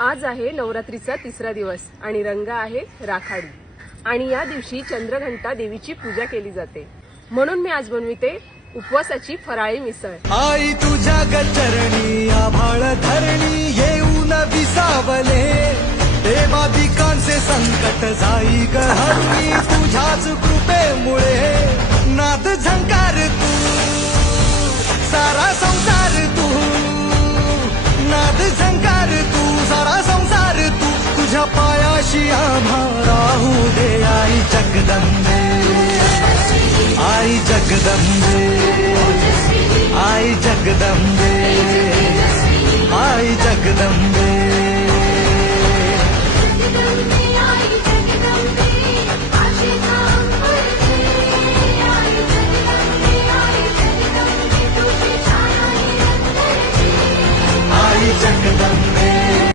आज आहे नवरात्रीचा तिसरा दिवस आणि रंग आहे राखाडी. आणि या दिवशी चंद्रघंटा देवीची पूजा केली जाते. म्हणून मी आज बनविते उपवासाची फराळी मिसळ. आई तुझ्या गचरणी आभाळ धरणी येऊन विसावले. देवा संकट जाई गहरी तुझ्याच कृपेमुळे पायाशी आम्हा राहू दे आई जगदंबे आई जगदंबे आई जगदंबे आई जगदंबे आई जगदंबे आशे आई जगदम्बे। आई आई जगदंबे